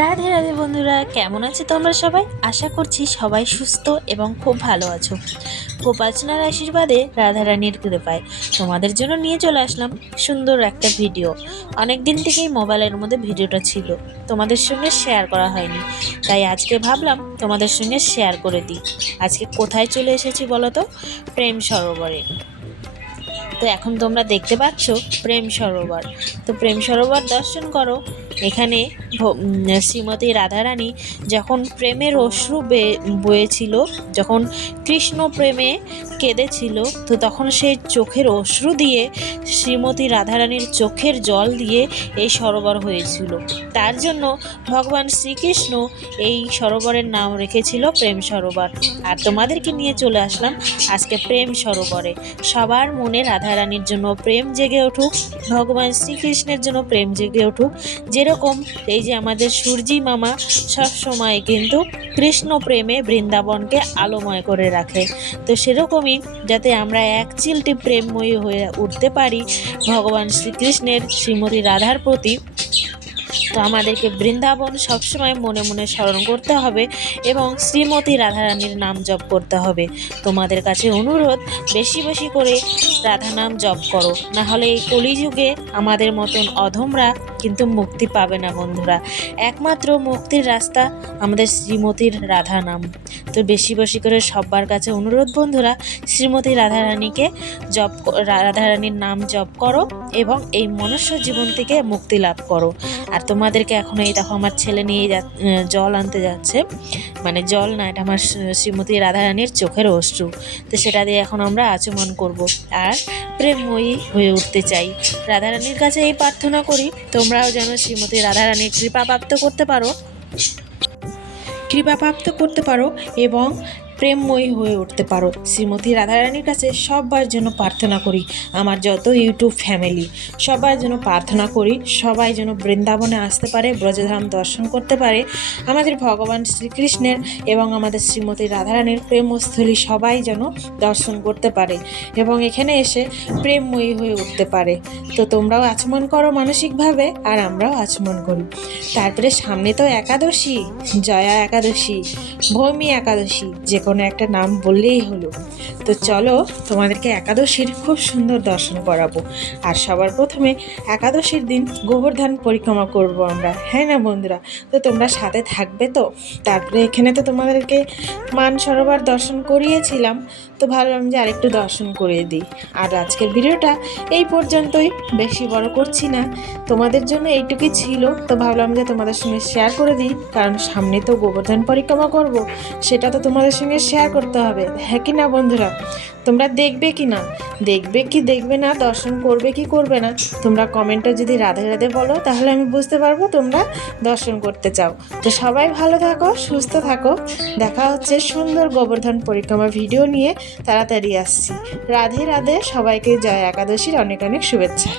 রাধে রাধে বন্ধুরা, কেমন আছে তোমরা সবাই? আশা করছি সবাই সুস্থ এবং খুব ভালো আছো। গোপালচনার আশীর্বাদে রাধারানীর কৃপায় তোমাদের জন্য নিয়ে চলে আসলাম সুন্দর একটা ভিডিও। অনেক দিন থেকেই মোবাইলের মধ্যে ভিডিওটা ছিল, তোমাদের সঙ্গে শেয়ার করা হয়নি। তাই আজকে ভাবলাম তোমাদের সঙ্গে শেয়ার করে দিই। আজকে কোথায় চলে এসেছি বলো তো? প্রেম সরোবরে। তো এখন তোমরা দেখতে পাচ্ছ প্রেম সরোবর। তো প্রেম সরোবর দর্শন করো। এখানে শ্রীমতী রাধারানী যখন প্রেমের অশ্রু বয়েছিল, যখন কৃষ্ণ প্রেমে কেঁদেছিল, তো তখন সেই চোখের অশ্রু দিয়ে শ্রীমতী রাধারানীর চোখের জল দিয়ে এই সরোবর হয়েছিল। তার জন্য ভগবান শ্রীকৃষ্ণ এই সরোবরের নাম রেখেছিল প্রেম সরোবর। আর তোমাদেরকে নিয়ে চলে আসলাম আজকে প্রেম সরোবরে। সবার মনে রাধারানীর জন্য প্রেম জেগে উঠুক, ভগবান শ্রীকৃষ্ণের জন্য প্রেম জেগে উঠুক যেরকম এই যে আমাদের সূর্যি মামা সব সময় কিন্তু কৃষ্ণ প্রেমে বৃন্দাবনকে আলোময় করে রাখে। তো সেরকমই যাতে আমরা এক চিলটি প্রেমময়ী হয়ে উঠতে পারি, ভগবান শ্রীকৃষ্ণের শ্রীমতী রাধার প্রতি তো আমাদেরকে বৃন্দাবন সবসময় মনে মনে স্মরণ করতে হবে এবং শ্রীমতী রাধারানীর নাম জপ করতে হবে। তোমাদের কাছে অনুরোধ, বেশি বেশি করে রাধা নাম জপ করো। না হলে এই কলিযুগে আমাদের মতন অধমরা কিন্তু মুক্তি পাবে না বন্ধুরা। একমাত্র মুক্তির রাস্তা আমাদের শ্রীমতীর রাধা নাম। তো বেশি বেশি করে সবার কাছে অনুরোধ বন্ধুরা, শ্রীমতী রাধারানীকে জপ রাধারানীর নাম জপ করো এবং এই মনুষ্য জীবন থেকে মুক্তি লাভ করো। আর তোমাদেরকে এখন এই দেখো আমার ছেলে নিয়ে জল আনতে যাচ্ছে। মানে জল না, এটা আমার শ্রী- শ্রীমতী রাধারানীর চোখের অশ্রু। তো সেটা দিয়ে এখন আমরা আচমন করব আর প্রেমময়ী হয়ে উঠতে চাই। রাধারানীর কাছে এই প্রার্থনা করি, তোমরাও যেন শ্রীমতী রাধারানীর কৃপা প্রাপ্ত করতে পারো। কৃপা প্রাপ্ত করতে পারো এবং প্রেমময়ী হয়ে উঠতে পারো। শ্রীমতী রাধারানীর কাছে সবার জন্য প্রার্থনা করি, আমার যত ইউটিউব ফ্যামিলি, সবার জন্য প্রার্থনা করি, সবাই যেন বৃন্দাবনে আসতে পারে, ব্রজধাম দর্শন করতে পারে। আমাদের ভগবান শ্রীকৃষ্ণের এবং আমাদের শ্রীমতী রাধারানীর প্রেমস্থলী সবাই যেন দর্শন করতে পারে এবং এখানে এসে প্রেমময়ী হয়ে উঠতে পারে। তো তোমরাও আচমন করো মানসিকভাবে আর আমরাও আচমন করি। তারপরে সামনে তো একাদশী, জয়া একাদশী, ভৌমি একাদশী, যে কোনো একটা নাম বললেই হলো। তো চলো তোমাদেরকে একাদশীর খুব সুন্দর দর্শন করাবো। আর সবার প্রথমে একাদশীর দিন গোবর্ধন পরিক্রমা করব আমরা। হ্যাঁ না বন্ধুরা? তো তোমরা সাথে থাকবে তো? তারপরে এখানে তো তোমাদেরকে মান সরোবর দর্শন করিয়েছিলাম। তো ভাবলাম যে আরেকটু দর্শন করে দিই। আর আজকের ভিডিওটা এই পর্যন্তই, বেশি বড় করছি না। তোমাদের জন্য এইটুকুই ছিল, তো ভাবলাম যে তোমাদের সঙ্গে শেয়ার করে দিই, কারণ সামনে তো গোবর্ধন পরিক্রমা করব, সেটা তো তোমাদের সঙ্গে শেয়ার করতে হবে হ্যাঁ কি না বন্ধুরা? তোমরা দেখবে কি না? দেখবে কি দেখবে না? দর্শন করবে কি করবে না? তোমরা কমেন্টে যদি রাধে রাধে বলো, তাহলে আমি বুঝতে পারব তোমরা দর্শন করতে চাও। তো সবাই ভালো থাকো, সুস্থ থাকো। দেখা হচ্ছে সুন্দর গোবর্ধন পরিক্রমা ভিডিও নিয়ে। তাড়াতাড়ি আসছি। রাধে রাধে, সবাইকে জয় একাদশীর অনেক অনেক শুভেচ্ছা।